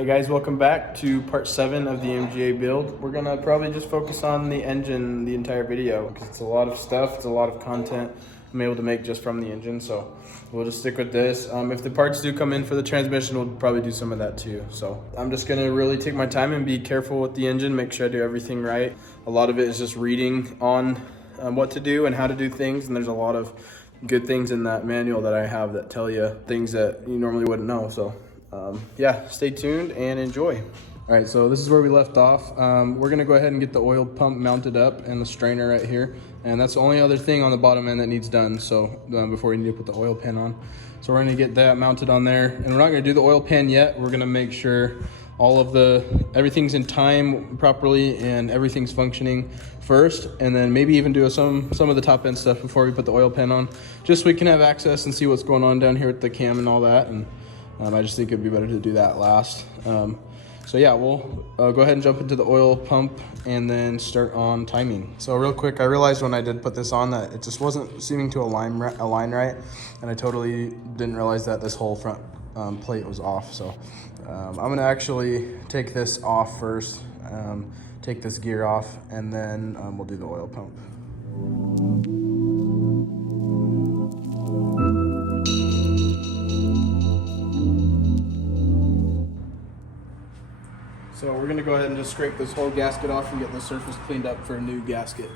Hey guys, welcome back to part 7 of the MGA build. We're gonna probably just focus on the engine the entire video because it's a lot of stuff, it's a lot of content I'm able to make just from the engine, so we'll just stick with this. If the parts do come in for the transmission, we'll probably do some of that too. So I'm just gonna really take my time and be careful with the engine, make sure I do everything right. A lot of it is just reading on what to do and how to do things, and there's a lot of good things in that manual that I have that tell you things that you normally wouldn't know. So yeah, stay tuned and enjoy. All right, so this is where we left off. We're gonna go ahead and get the oil pump mounted up and the strainer right here. And that's the only other thing on the bottom end that needs done. So before we need to put the oil pan on. So we're gonna get that mounted on there. And we're not gonna do the oil pan yet. We're gonna make sure everything's in time properly and everything's functioning first, and then maybe even do some of the top end stuff before we put the oil pan on, just so we can have access and see what's going on down here with the cam and all that. And I just think it'd be better to do that last. So yeah, we'll go ahead and jump into the oil pump and then start on timing. So real quick, I realized when I did put this on that it just wasn't seeming to align right, and I totally didn't realize that this whole front plate was off. So I'm gonna actually take this off first, take this gear off, and then we'll do the oil pump. So we're gonna go ahead and just scrape this whole gasket off and get the surface cleaned up for a new gasket.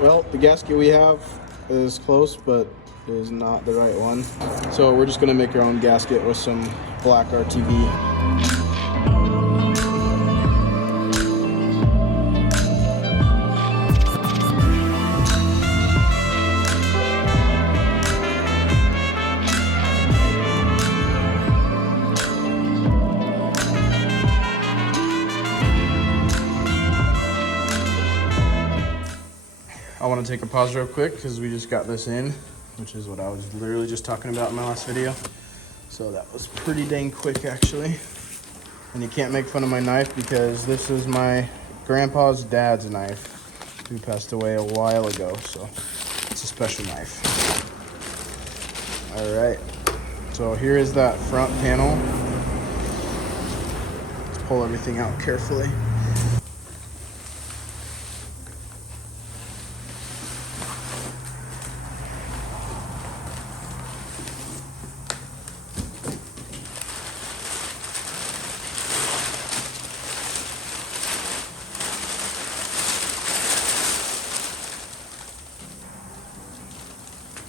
Well, the gasket we have is close, but is not the right one. So we're just gonna make our own gasket with some black RTV. I want to take a pause real quick because we just got this in, which is what I was literally just talking about in my last video. So that was pretty dang quick actually. And you can't make fun of my knife because this is my grandpa's dad's knife, who passed away a while ago. So it's a special knife. All right, so here is that front panel. Let's pull everything out carefully.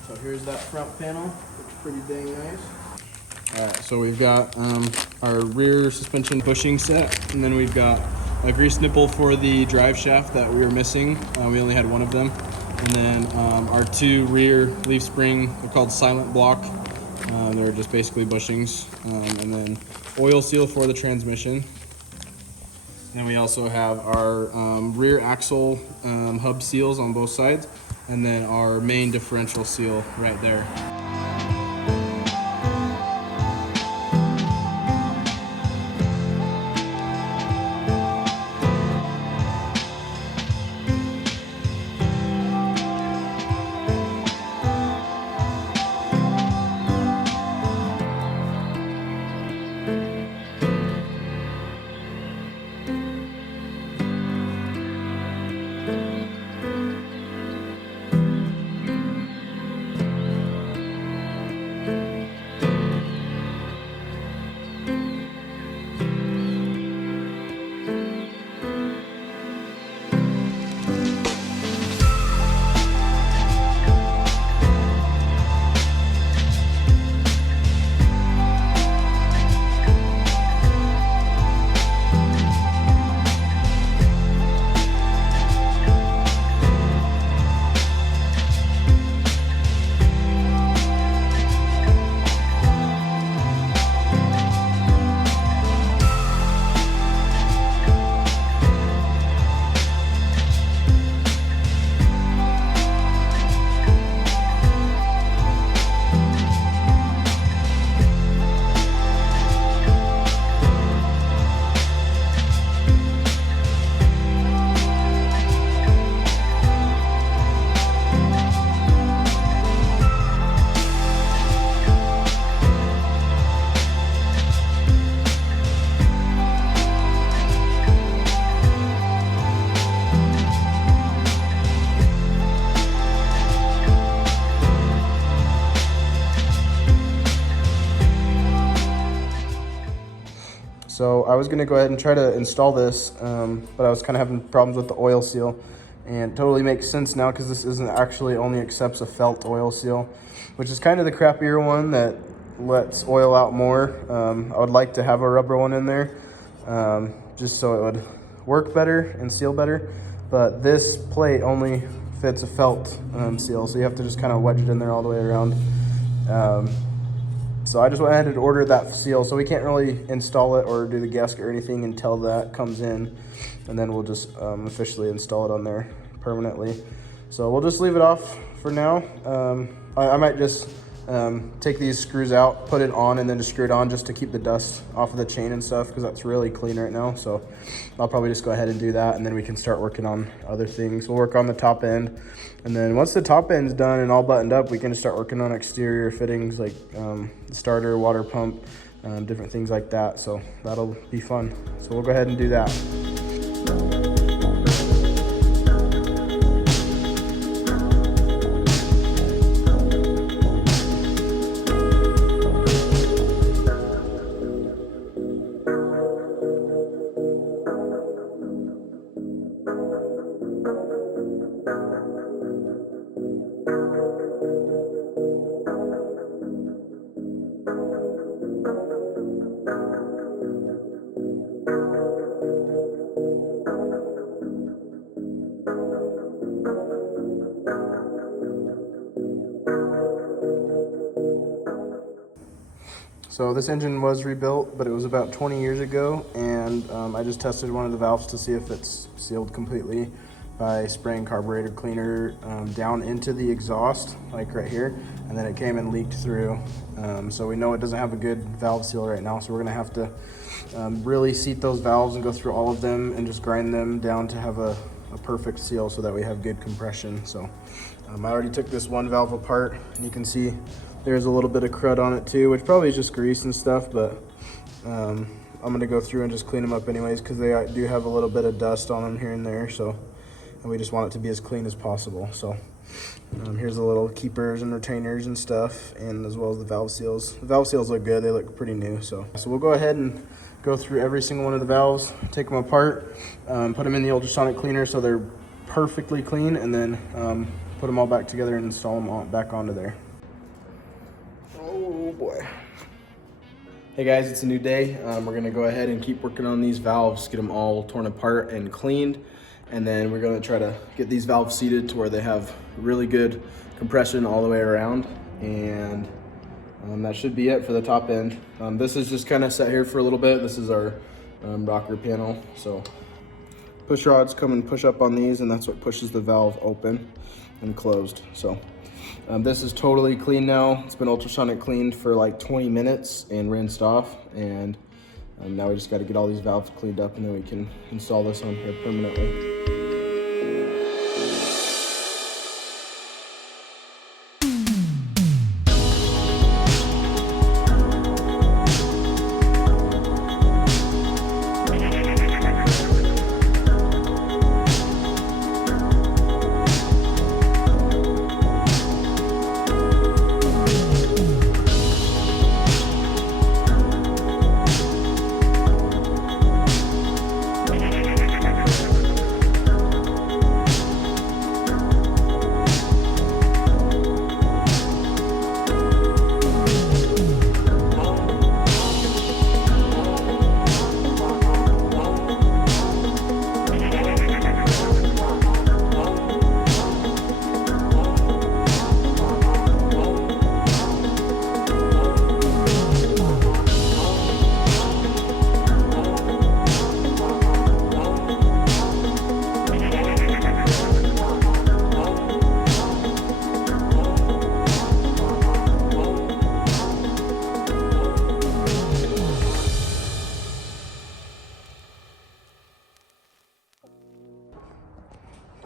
So here's that front panel. Looks pretty dang nice. All right, so we've got our rear suspension bushing set, and then we've got a grease nipple for the drive shaft that we were missing. We only had one of them. And then our two rear leaf spring, they're called Silent Block. They're just basically bushings. And then oil seal for the transmission. And we also have our rear axle hub seals on both sides, and then our main differential seal right there. So I was gonna go ahead and try to install this, but I was kind of having problems with the oil seal, and it totally makes sense now because this isn't actually only accepts a felt oil seal, which is kind of the crappier one that lets oil out more. I would like to have a rubber one in there, just so it would work better and seal better, but this plate only fits a felt seal, so you have to just kind of wedge it in there all the way around. So I just went ahead and ordered that seal, so we can't really install it or do the gasket or anything until that comes in, and then we'll just officially install it on there permanently. So we'll just leave it off for now. I might just take these screws out, put it on, and then just screw it on just to keep the dust off of the chain and stuff, because that's really clean right now. So I'll probably just go ahead and do that, and then we can start working on other things. We'll work on the top end, and then once the top end's done and all buttoned up, we can start working on exterior fittings like the starter, water pump, different things like that. So that'll be fun. So we'll go ahead and do that. So this engine was rebuilt, but it was about 20 years ago, and I just tested one of the valves to see if it's sealed completely by spraying carburetor cleaner down into the exhaust, like right here, and then it came and leaked through. So we know it doesn't have a good valve seal right now, so we're gonna have to really seat those valves and go through all of them and just grind them down to have a perfect seal so that we have good compression. So I already took this one valve apart, and you can see there's a little bit of crud on it too, which probably is just grease and stuff, but I'm gonna go through and just clean them up anyways, because they do have a little bit of dust on them here and there. So, and we just want it to be as clean as possible. So here's the little keepers and retainers and stuff, and as well as the valve seals. The valve seals look good, they look pretty new. So we'll go ahead and go through every single one of the valves, take them apart, put them in the ultrasonic cleaner so they're perfectly clean, and then put them all back together and install them back onto there. Oh boy. Hey guys, it's a new day. We're gonna go ahead and keep working on these valves, get them all torn apart and cleaned, and then we're gonna try to get these valves seated to where they have really good compression all the way around, and that should be it for the top end. This is just kind of set here for a little bit. This is our rocker panel, so push rods come and push up on these, and that's what pushes the valve open and closed. So this is totally clean now. It's been ultrasonic cleaned for like 20 minutes and rinsed off, and now we just got to get all these valves cleaned up, and then we can install this on here permanently.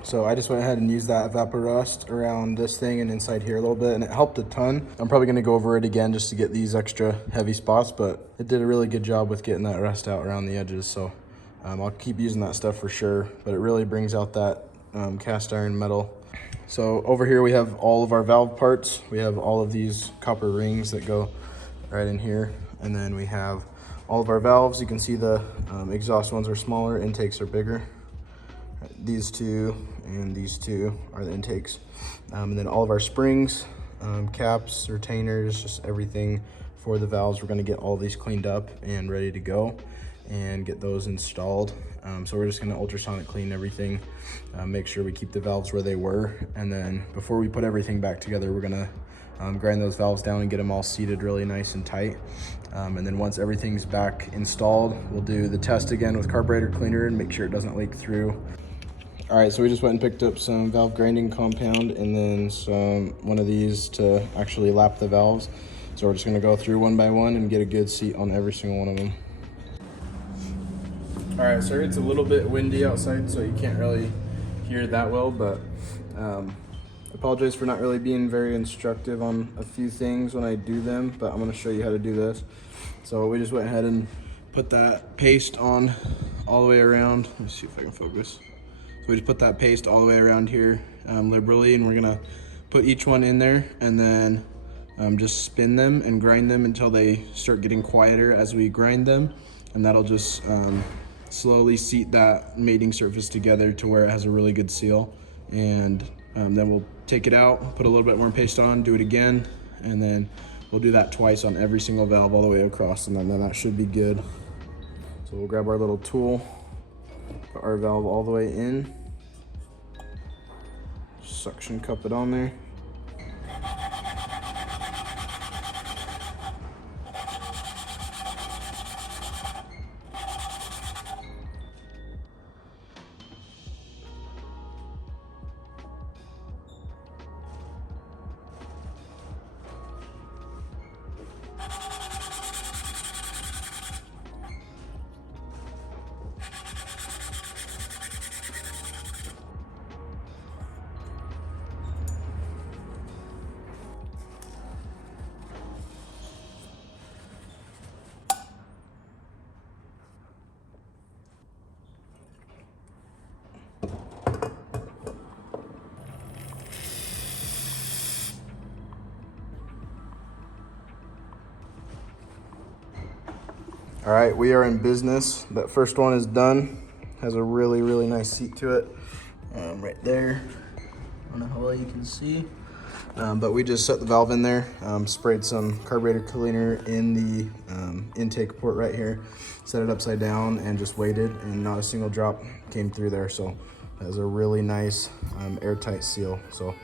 So I just went ahead and used that Evaporust around this thing and inside here a little bit, and it helped a ton. I'm probably gonna go over it again just to get these extra heavy spots, but it did a really good job with getting that rust out around the edges. So I'll keep using that stuff for sure, but it really brings out that cast iron metal. So over here we have all of our valve parts. We have all of these copper rings that go right in here, and then we have all of our valves. You can see the exhaust ones are smaller, intakes are bigger. These two and these two are the intakes. And then all of our springs, caps, retainers, just everything for the valves. We're gonna get all these cleaned up and ready to go and get those installed. So we're just gonna ultrasonic clean everything, make sure we keep the valves where they were. And then before we put everything back together, we're gonna grind those valves down and get them all seated really nice and tight. And then once everything's back installed, we'll do the test again with carburetor cleaner and make sure it doesn't leak through. All right, so we just went and picked up some valve grinding compound and then one of these to actually lap the valves. So we're just gonna go through one by one and get a good seat on every single one of them. All right, sorry it's a little bit windy outside, so you can't really hear that well, but I apologize for not really being very instructive on a few things when I do them, but I'm gonna show you how to do this. So we just went ahead and put that paste on all the way around. Let me see if I can focus. So we just put that paste all the way around here liberally, and we're gonna put each one in there and then just spin them and grind them until they start getting quieter as we grind them. And that'll just slowly seat that mating surface together to where it has a really good seal. And then we'll take it out, put a little bit more paste on, do it again, and then we'll do that twice on every single valve all the way across, and then that should be good. So we'll grab our little tool, put our valve all the way in, suction cup it on there. All right, we are in business. That first one is done. Has a really, really nice seat to it. Right there. I don't know how well you can see. But we just set the valve in there, sprayed some carburetor cleaner in the intake port right here, set it upside down and just waited, and not a single drop came through there. So that is a really nice airtight seal. So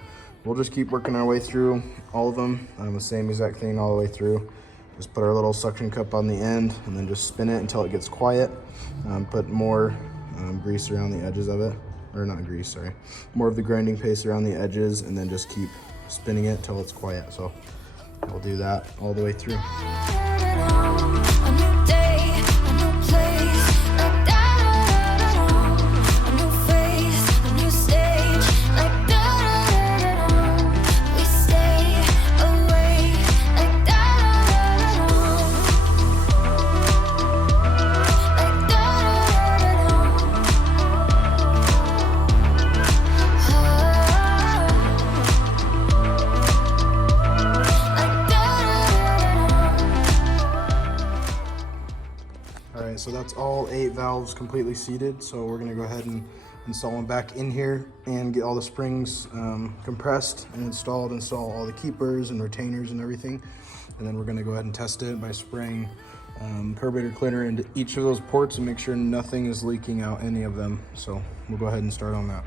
we'll just keep working our way through all of them. The same exact thing all the way through. Just put our little suction cup on the end and then just spin it until it gets quiet. Put more grease around the edges of it, or not grease, sorry. More of the grinding paste around the edges, and then just keep spinning it till it's quiet. So we'll do that all the way through. So that's all 8 valves completely seated. So we're gonna go ahead and install them back in here and get all the springs compressed and install all the keepers and retainers and everything. And then we're gonna go ahead and test it by spraying carburetor cleaner into each of those ports and make sure nothing is leaking out any of them. So we'll go ahead and start on that.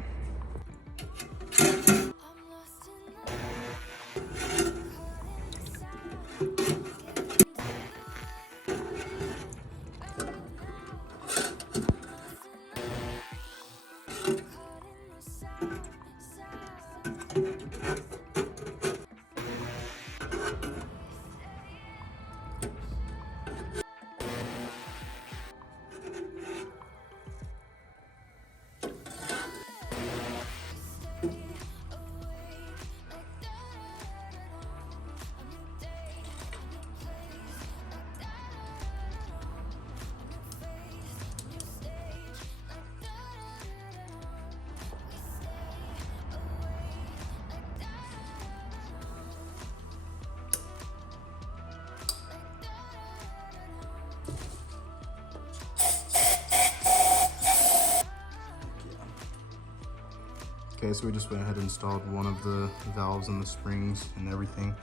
Okay, so we just went ahead and installed one of the valves and the springs and everything.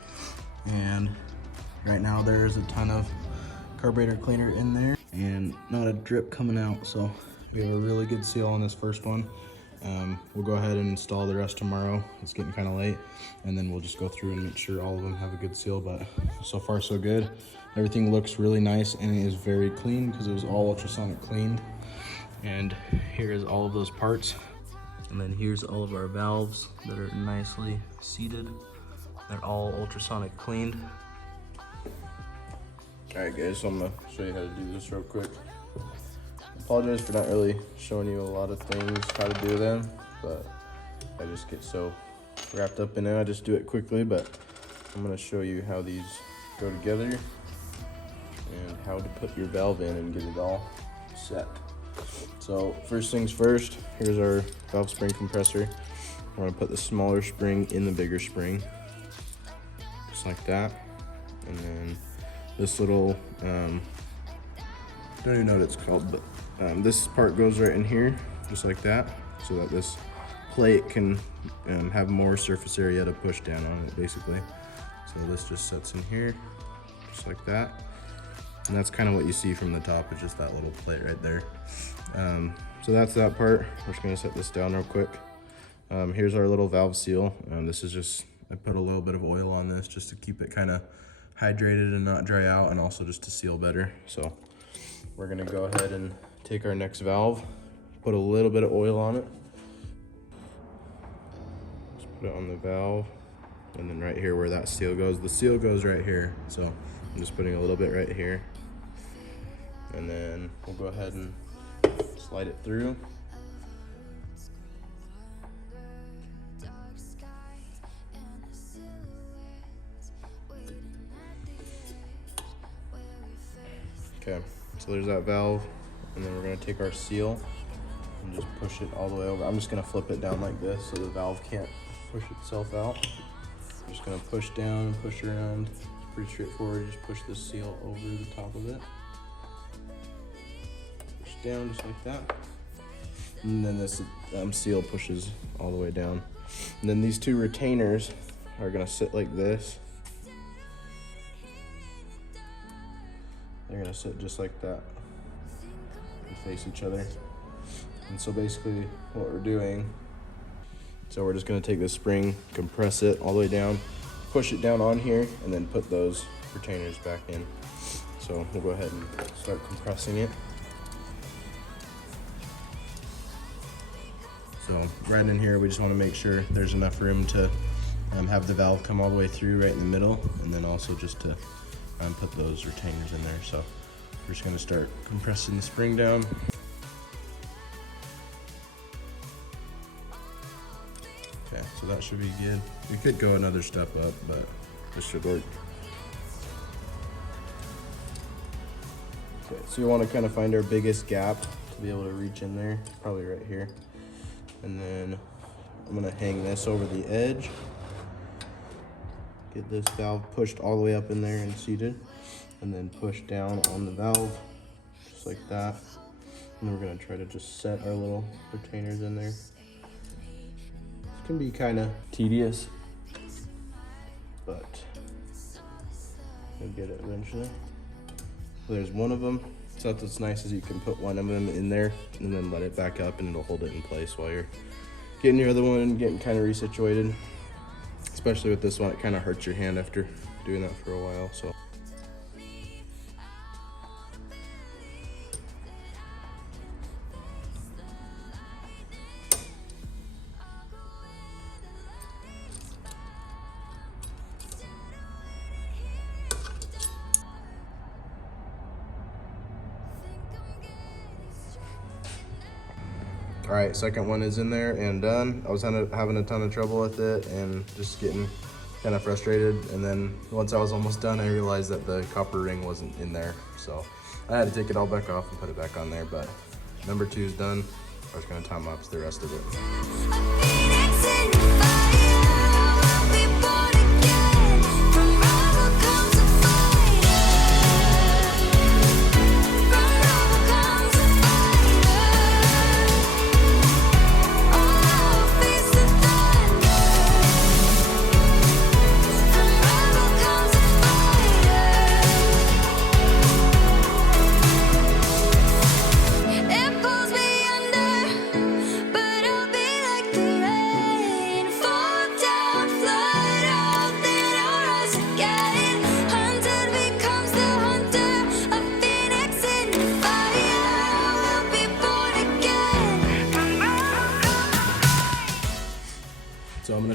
And right now there's a ton of carburetor cleaner in there and not a drip coming out. So we have a really good seal on this first one. We'll go ahead and install the rest tomorrow. It's getting kind of late, and then we'll just go through and make sure all of them have a good seal. But so far so good. Everything looks really nice and it is very clean because it was all ultrasonic cleaned. And here is all of those parts. And then here's all of our valves that are nicely seated. They're all ultrasonic cleaned. All right guys, so I'm gonna show you how to do this real quick. Apologize for not really showing you a lot of things, how to do them, but I just get so wrapped up in it, I just do it quickly. But I'm gonna show you how these go together and how to put your valve in and get it all set. So first things first, here's our valve spring compressor. We're gonna put the smaller spring in the bigger spring, just like that. And then this little, I don't even know what it's called, but this part goes right in here, just like that, so that this plate can have more surface area to push down on it, basically. So this just sets in here, just like that. And that's kind of what you see from the top, is just that little plate right there. So that's that part. We're just gonna set this down real quick. Here's our little valve seal. This is just, I put a little bit of oil on this just to keep it kind of hydrated and not dry out, and also just to seal better. So we're gonna go ahead and take our next valve, put a little bit of oil on it. Just put it on the valve, and then right here where that seal goes, the seal goes right here. So I'm just putting a little bit right here. And then we'll go ahead and slide it through. Okay, so there's that valve, and then we're gonna take our seal and just push it all the way over. I'm just gonna flip it down like this so the valve can't push itself out. I'm just gonna push down and push around. It's pretty straightforward. Just push the seal over the top of it. Push down just like that. And then this seal pushes all the way down. And then these two retainers are gonna sit like this. They're gonna sit just like that and face each other. And so basically what we're doing, so we're just gonna take this spring, compress it all the way down, push it down on here, and then put those retainers back in. So we'll go ahead and start compressing it. So right in here, we just wanna make sure there's enough room to have the valve come all the way through right in the middle, and then also just to put those retainers in there. So we're just gonna start compressing the spring down. Okay, so that should be good. We could go another step up, but this should work. Okay, so you wanna kind of find our biggest gap to be able to reach in there, probably right here. And then I'm gonna hang this over the edge. Get this valve pushed all the way up in there and seated, and then push down on the valve, just like that. And then we're gonna try to just set our little retainers in there. This can be kind of tedious, but we'll get it eventually. So there's one of them. So that's what's nice, is you can put one of them in there and then let it back up, and it'll hold it in place while you're getting your other one and getting kind of resituated. Especially with this one, it kind of hurts your hand after doing that for a while. So all right, second one is in there and done. I was having a ton of trouble with it and just getting kind of frustrated. And then once I was almost done, I realized that the copper ring wasn't in there. So I had to take it all back off and put it back on there. But number 2 is done. I was gonna time lapse the rest of it.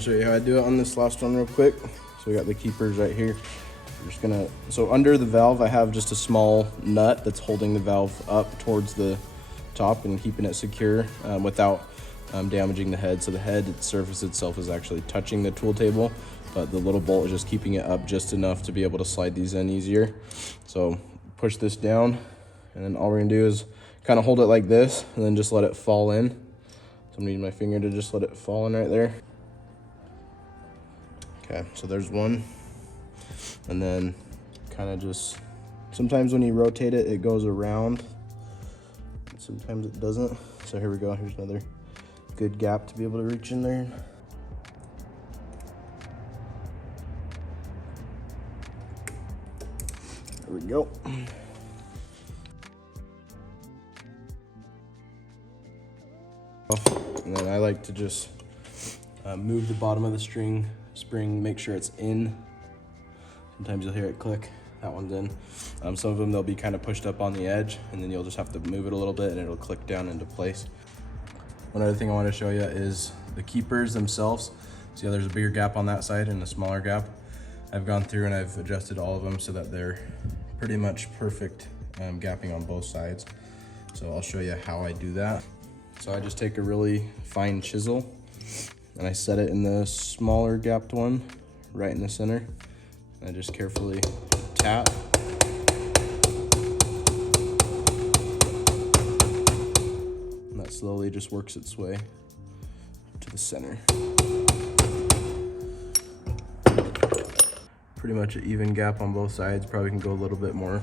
show you how I do it on this last one real quick. So we got the keepers right here. We're just gonna, so under the valve, I have just a small nut that's holding the valve up towards the top and keeping it secure without damaging the head. So the head surface itself is actually touching the tool table, but the little bolt is just keeping it up just enough to be able to slide these in easier. So push this down, and then all we're gonna do is kind of hold it like this and then just let it fall in. So I'm using my finger to just let it fall in right there. Okay, so there's one. And then kind of just, sometimes when you rotate it, it goes around. Sometimes it doesn't. So here we go, here's another good gap to be able to reach in there. There we go. And then I like to just move the bottom of the spring, make sure it's in. Sometimes you'll hear it click. That one's in. Some of them, they'll be kind of pushed up on the edge, and then you'll just have to move it a little bit and it'll click down into place. One other thing I want to show you is the keepers themselves. See how there's a bigger gap on that side and a smaller gap? I've gone through and I've adjusted all of them so that they're pretty much perfect gapping on both sides. So I'll show you how I do that. So I just take a really fine chisel and I set it in the smaller gapped one right in the center. And I just carefully tap. And that slowly just works its way to the center. Pretty much an even gap on both sides, probably can go a little bit more.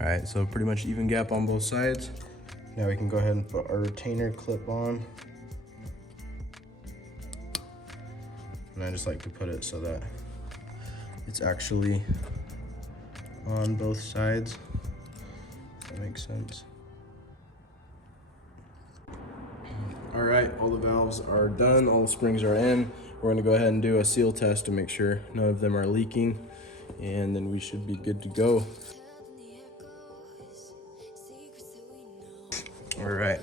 All right, so pretty much even gap on both sides. Now we can go ahead and put our retainer clip on. And I just like to put it so that it's actually on both sides. If that makes sense. All right, all the valves are done, all the springs are in. We're gonna go ahead and do a seal test to make sure none of them are leaking, and then we should be good to go. All right.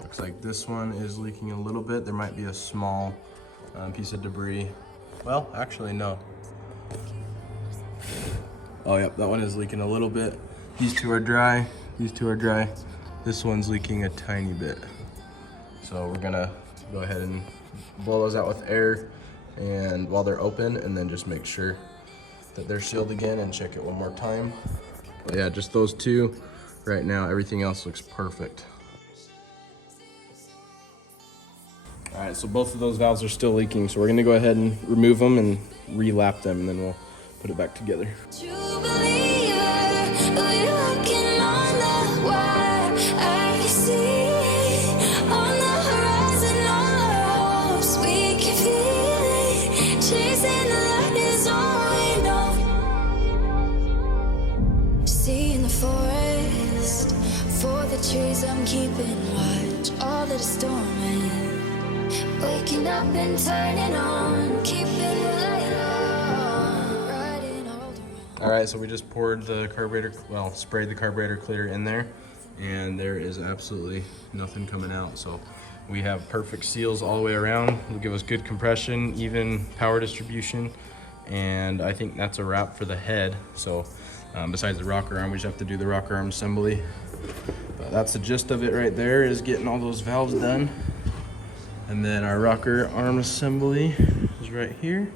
Looks like this one is leaking a little bit. There might be a small piece of debris. Well, actually, no. Oh, yep, that one is leaking a little bit. These two are dry. These two are dry. This one's leaking a tiny bit. So we're gonna go ahead and blow those out with air and while they're open, and then just make sure that they're sealed again and check it one more time. But yeah, just those two right now. Everything else looks perfect. All right, so both of those valves are still leaking, so we're gonna go ahead and remove them and re-lap them, and then we'll put it back together. Trees, I'm keeping watch. All of the storming, waking up and turning on, keeping the light on, riding all the road. All right, so we just poured the carburetor, well, sprayed the carburetor clear in there, and there is absolutely nothing coming out. So we have perfect seals all the way around. It'll give us good compression, even power distribution, and I think that's a wrap for the head. So besides the rocker arm, we just have to do the rocker arm assembly. But that's the gist of it right there, is getting all those valves done. And then our rocker arm assembly is right here.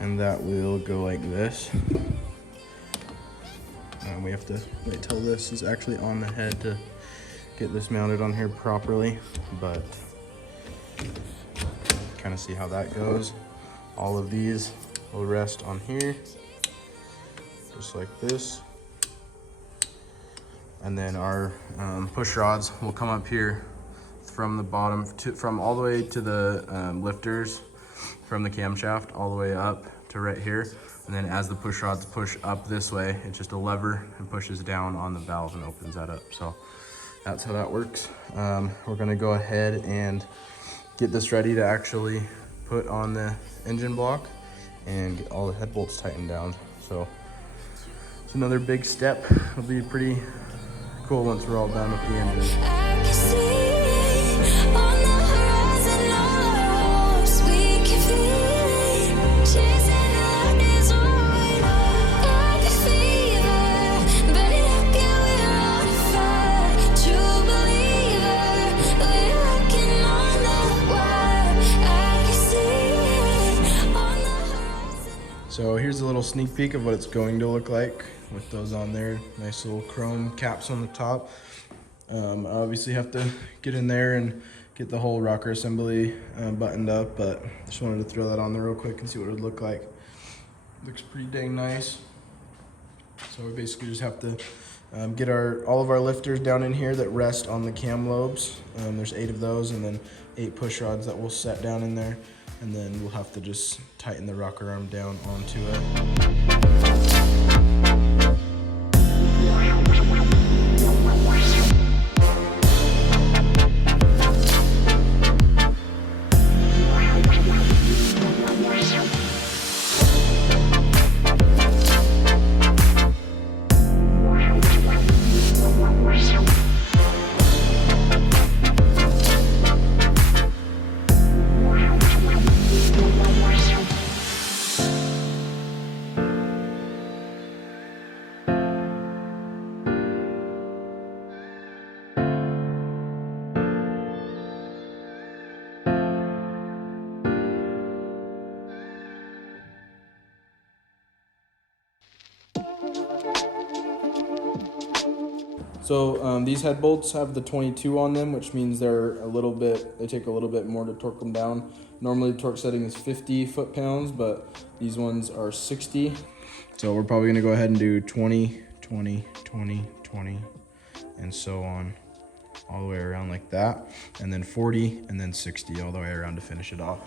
And that will go like this. We have to wait till this is actually on the head to get this mounted on here properly. But kind of see how that goes. All of these will rest on here, just like this. And then our push rods will come up here from the bottom, from all the way to the lifters, from the camshaft all the way up to right here. And then as the push rods push up this way, it's just a lever and pushes down on the valve and opens that up. So that's how that works. We're gonna go ahead and get this ready to actually put on the engine block and get all the head bolts tightened down. So it's another big step. It'll be pretty cool once we're all done with the engine. So here's a little sneak peek of what it's going to look like with those on there. Nice little chrome caps on the top. I obviously have to get in there and get the whole rocker assembly buttoned up, but just wanted to throw that on there real quick and see what it would look like. Looks pretty dang nice. So we basically just have to get all of our lifters down in here that rest on the cam lobes. There's 8 of those, and then 8 push rods that we'll set down in there, and then we'll have to just tighten the rocker arm down onto it. So these head bolts have the 22 on them, which means they take a little bit more to torque them down. Normally the torque setting is 50 foot-pounds, but these ones are 60. So we're probably gonna go ahead and do 20, 20, 20, 20, and so on, all the way around like that. And then 40, and then 60 all the way around to finish it off.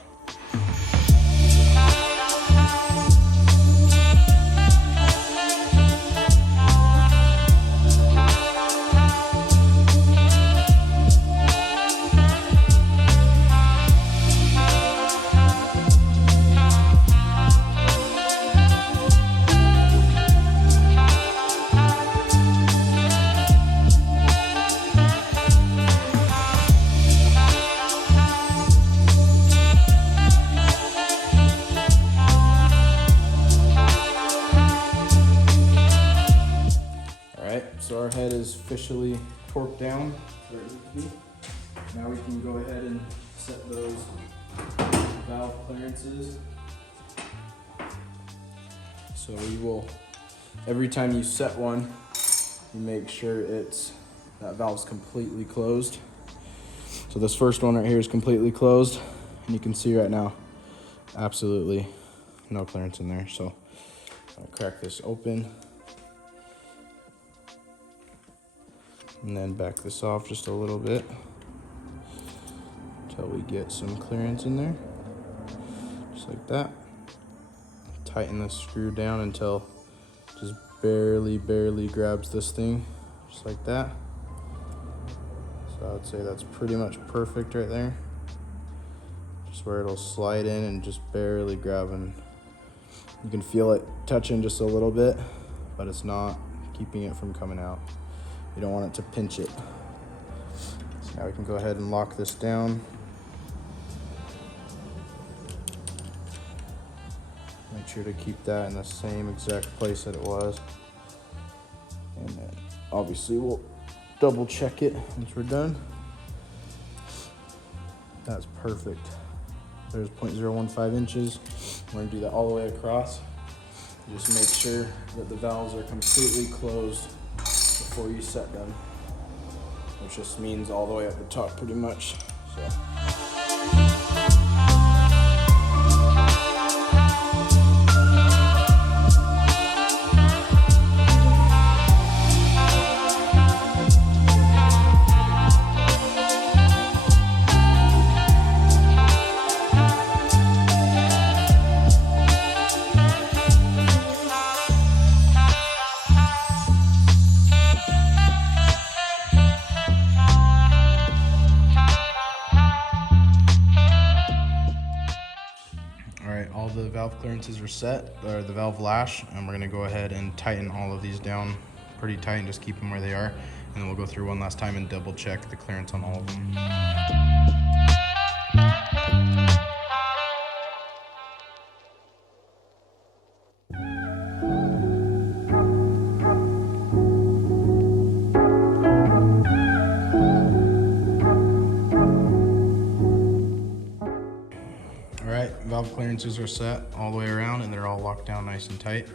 So our head is officially torqued down where it needs to be. Now we can go ahead and set those valve clearances. So you will, every time you set one, you make sure that valve's completely closed. So this first one right here is completely closed, and you can see right now, absolutely no clearance in there. So I'll crack this open. And then back this off just a little bit until we get some clearance in there, just like that. Tighten the screw down until it just barely grabs this thing, just like that. So I would say that's pretty much perfect right there. Just where it'll slide in and just barely grabbing. You can feel it touching just a little bit, but it's not keeping it from coming out. You don't want it to pinch it. So now we can go ahead and lock this down. Make sure to keep that in the same exact place that it was. And then obviously we'll double check it once we're done. That's perfect. There's 0.015 inches. We're gonna do that all the way across. Just make sure that the valves are completely closed before you set them, which just means all the way at the top pretty much. So. All the valve clearances are set, or the valve lash, and we're gonna go ahead and tighten all of these down pretty tight and just keep them where they are. And then we'll go through one last time and double check the clearance on all of them. All right, valve clearances are set all the way around and they're all locked down nice and tight.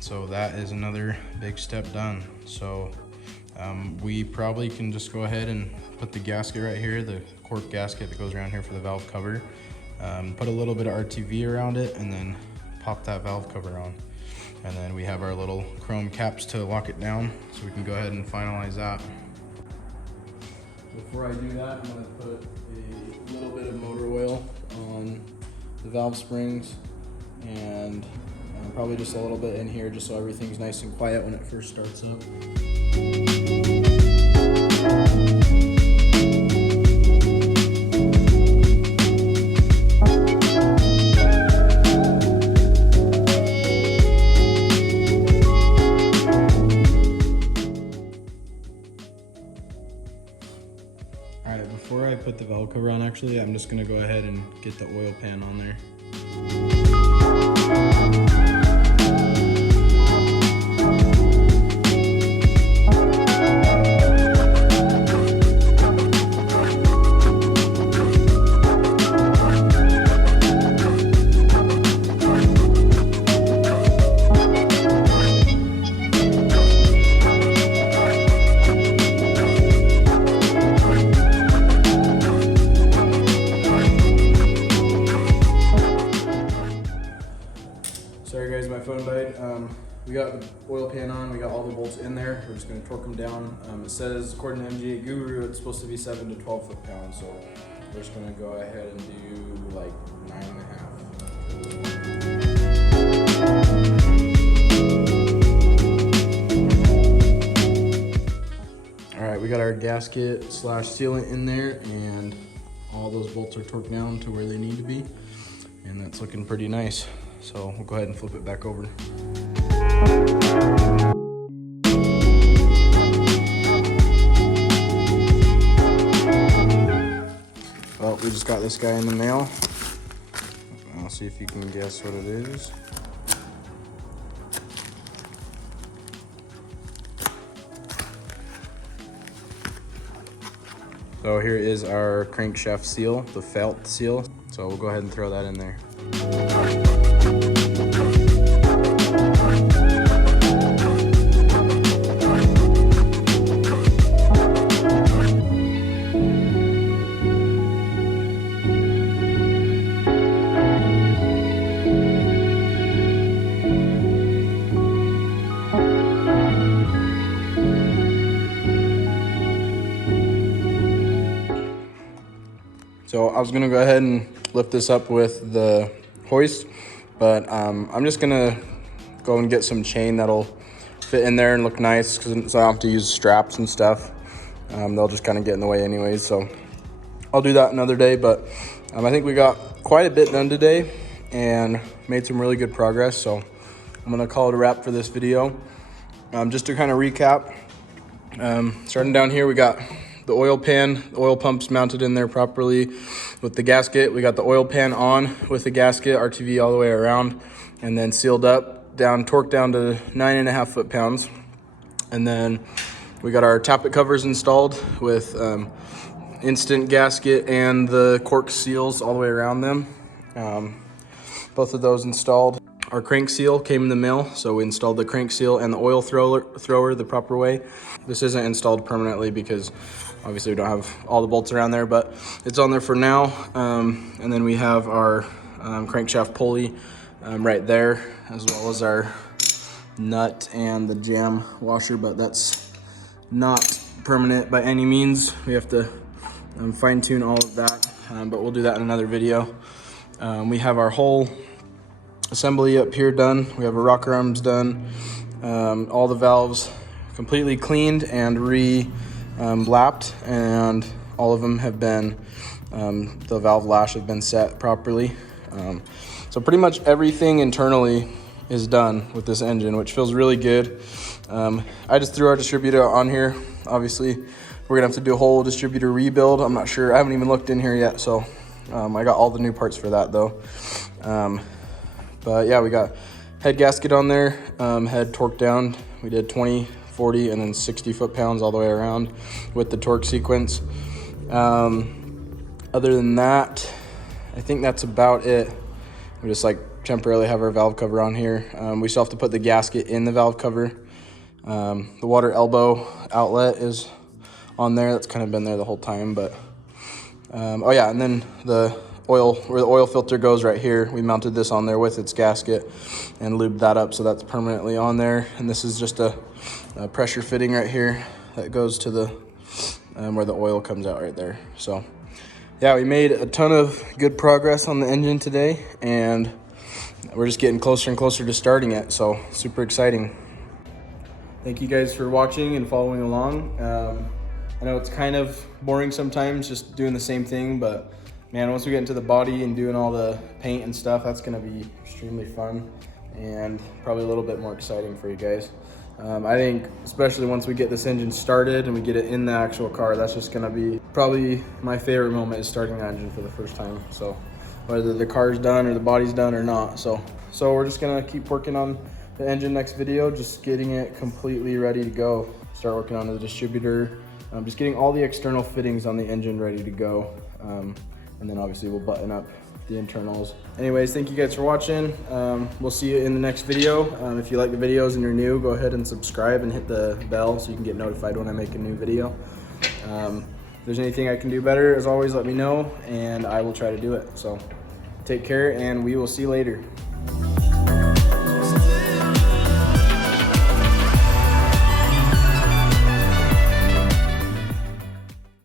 So that is another big step done. So we probably can just go ahead and put the gasket right here, the cork gasket that goes around here for the valve cover. Put a little bit of RTV around it and then pop that valve cover on. And then we have our little chrome caps to lock it down, so we can go ahead and finalize that. Before I do that, I'm gonna put a little bit of motor oil on the valve springs and probably just a little bit in here just so everything's nice and quiet when it first starts up. All right, before I put the valve cover on, actually, I'm just gonna go ahead and get the oil pan on there. Sorry guys, my phone died. We got the oil pan on, we got all the bolts in there. We're just gonna torque them down. It says, according to MGA Guru, it's supposed to be 7 to 12 foot-pounds. So we're just gonna go ahead and do like 9.5. All right, we got our gasket slash sealant in there and all those bolts are torqued down to where they need to be. And that's looking pretty nice. So we'll go ahead and flip it back over. Well, we just got this guy in the mail. I'll see if you can guess what it is. So here is our crankshaft seal, the felt seal. So we'll go ahead and throw that in there. So I was gonna go ahead and lift this up with the hoist, but I'm just gonna go and get some chain that'll fit in there and look nice, so I don't have to use straps and stuff. They'll just kind of get in the way anyways, so I'll do that another day. But I think we got quite a bit done today and made some really good progress, so I'm gonna call it a wrap for this video. Just to kind of recap, starting down here, we got the oil pan, the oil pump's mounted in there properly with the gasket. We got the oil pan on with the gasket, RTV all the way around, and then sealed up, torqued down to 9.5 foot-pounds. And then we got our tappet covers installed with instant gasket and the cork seals all the way around them. Both of those installed. Our crank seal came in the mail, so we installed the crank seal and the oil thrower the proper way. This isn't installed permanently because obviously we don't have all the bolts around there, but it's on there for now. And then we have our crankshaft pulley right there, as well as our nut and the jam washer, but that's not permanent by any means. We have to fine tune all of that, but we'll do that in another video. We have our whole assembly up here done. We have our rocker arms done. All the valves completely cleaned and lapped, and all of them have been, the valve lash have been set properly. So pretty much everything internally is done with this engine, which feels really good. I just threw our distributor on here. Obviously, we're gonna have to do a whole distributor rebuild. I'm not sure, I haven't even looked in here yet, so I got all the new parts for that though. But yeah, we got head gasket on there, head torqued down. We did 20, 40, and then 60 foot-pounds all the way around with the torque sequence. Other than that, I think that's about it. We just like temporarily have our valve cover on here. We still have to put the gasket in the valve cover. The water elbow outlet is on there. That's kind of been there the whole time, but oh yeah, and then the oil, where the oil filter goes right here, we mounted this on there with its gasket and lubed that up, so that's permanently on there. And this is just a pressure fitting right here that goes to the where the oil comes out right there. So yeah, we made a ton of good progress on the engine today, and we're just getting closer and closer to starting it, so super exciting. Thank you guys for watching and following along. I know it's kind of boring sometimes just doing the same thing, but man, once we get into the body and doing all the paint and stuff, that's gonna be extremely fun and probably a little bit more exciting for you guys. I think especially once we get this engine started and we get it in the actual car, that's just gonna be probably my favorite moment, is starting the engine for the first time. So whether the car's done or the body's done or not. So we're just gonna keep working on the engine next video, just getting it completely ready to go. Start working on the distributor, just getting all the external fittings on the engine ready to go. And then obviously we'll button up the internals. Anyways, thank you guys for watching. We'll see you in the next video. If you like the videos and you're new, go ahead and subscribe and hit the bell so you can get notified when I make a new video. If there's anything I can do better, as always, let me know and I will try to do it. So take care and we will see you later.